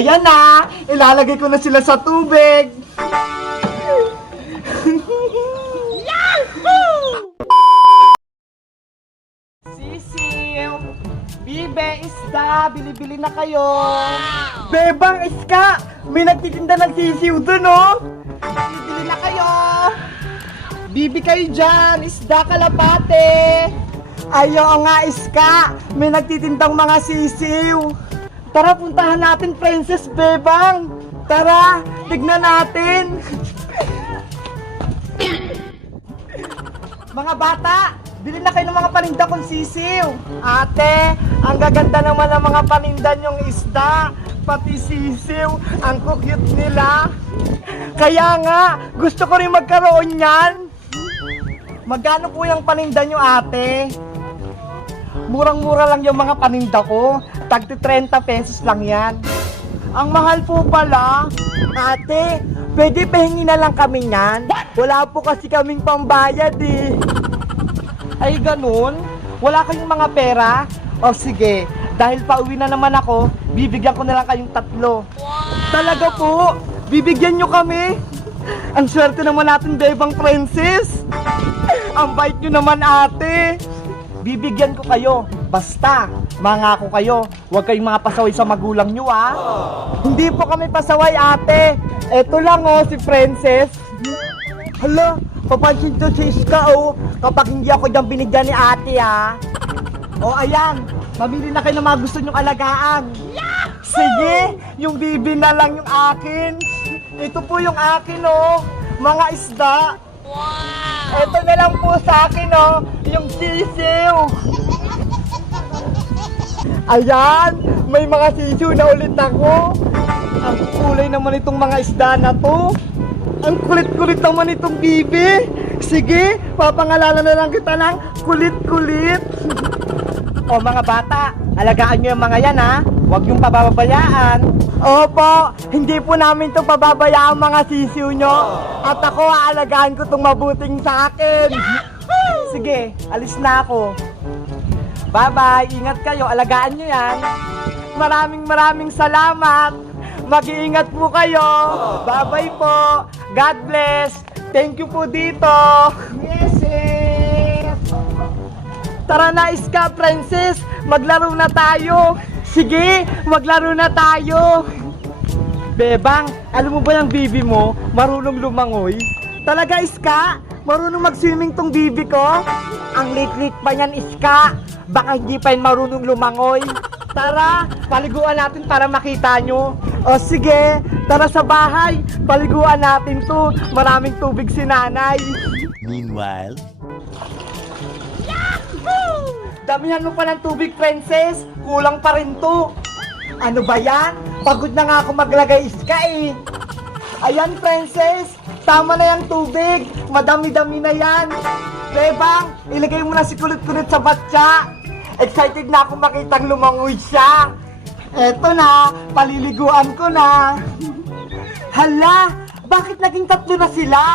Ayan na! Ilalagay ko na sila sa tubig! Sisiw! Bibe, isda! Bili-bili na kayo! Bebang, iska! May nagtitinda ng sisiw dun, oh! Bili-bili na kayo! Bibi kayo dyan! Isda kalapate! Ayo nga, iska! May nagtitindang mga sisiw! Tara, puntahan natin, Princess Bebang! Tara, tignan natin! Mga bata, bili na kayo ng mga paninda kong sisiw. Ate, ang gaganda naman ng mga paninda nyong isda. Pati sisiw, ang cute nila. Kaya nga, gusto ko rin magkaroon yan. Magkano po yung paninda nyo, ate? Murang-mura lang yung mga paninda ko. Tagti 30 pesos lang yan. Ang mahal po pala. Ate, pwede pahingi na lang kami niyan. Wala po kasi kaming pambayad eh. Ay ganun? Wala kayong mga pera? O sige, dahil pauwi na naman ako, bibigyan ko na lang kayong tatlo. Talaga po? Bibigyan nyo kami? Ang swerte naman natin, Bebang Princess. Ang bait nyo naman, ate. Bibigyan ko kayo. Basta, mangako kayo. Huwag kayong mga pasaway sa magulang nyo, ah. Hindi po kami pasaway, ate. Eto lang, oh, si Princess. Hala, papansin to si Iska, oh. Kapag hindi ako dyan binigyan ni ate, ah. O, ayan. Mamili na kayo ng mga gusto nyong alagaan. Sige, yung bibi na lang yung akin. Ito po yung akin, oh. Mga isda. Wow! Ito na lang po sa akin, oh. Yung sisiw. Ayan, may mga sisiw na ulit ako. Ang kulay naman itong mga isda na to. Ang kulit-kulit naman itong bibi. Sige, papangalanan na lang kita ng kulit-kulit. o mga bata, alagaan nyo yung mga yan ha. Huwag yung pababayaan. Opo, hindi po namin itong pababayaan mga sisiw nyo. At ako, aalagaan ko itong mabuting sa akin. Sige, alis na ako. Bye-bye, ingat kayo, alagaan nyo yan. Maraming maraming salamat. Mag-iingat po kayo. Bye-bye po. God bless. Thank you po dito. Yes, yes. Tara na, Iska, Princess. Maglaro na tayo. Sige, maglaro na tayo. Bebang, alam mo ba yung bibi mo? Marunong lumangoy. Talaga, Iska? Marunong mag-swimming tong bibi ko? Ang lit-lit pa niyan, Iska. Baka hindi pa yun marunong lumangoy. Tara, paliguan natin para makita nyo. O sige, tara sa bahay. Paliguan natin to. Maraming tubig si nanay. Meanwhile, Damihan mo pa ng tubig, princess. Kulang pa rin to. Ano ba yan? Pagod na nga ako maglagay iska eh. Ayan, princess. Tama na yung tubig. Madami-dami na yan. Bebang, ilagay mo na si kulit-kulit sa batya. Excited na ako makitang lumangoy siya. Eto na, paliliguan ko na. Hala, bakit naging tatlo na sila?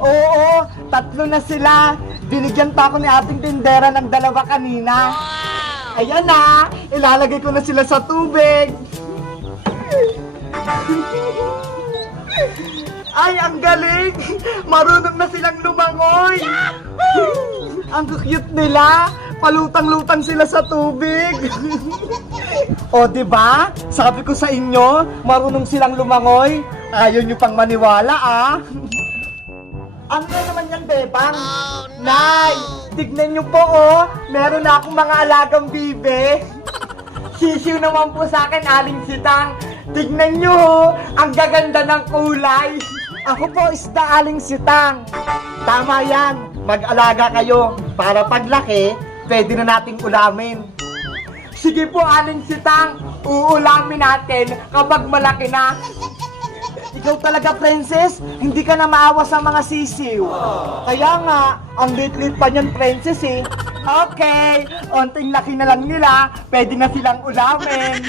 Oo, tatlo na sila. Binigyan pa ako ni ating tindera ng dalawa kanina. Ayan na, ilalagay ko na sila sa tubig. Ay, ang galing! Marunong na silang lumangoy! ang cute nila! Palutang-lutang sila sa tubig! o, di ba? Sabi ko sa inyo, marunong silang lumangoy. Ayaw nyo pang maniwala, ah! Ano na naman yan, Bebang? Nay, tignan nyo po, oh. Meron na akong mga alagang bibe. Sisiw naman po sa akin, aling sitang. Tignan nyo, oh. Ang gaganda ng kulay. Ako po, isda aling sitang. Tama yan. Mag-alaga kayo. Para paglaki, pwede na nating ulamin. Sige po, aling sitang. Uulamin natin kapag malaki na. Ikaw talaga, princess, hindi ka na maawa sa mga sisiw. Kaya nga, ang lit-lit pa niyan, princess eh. Okay, onting laki na lang nila, pwede na silang ulamin.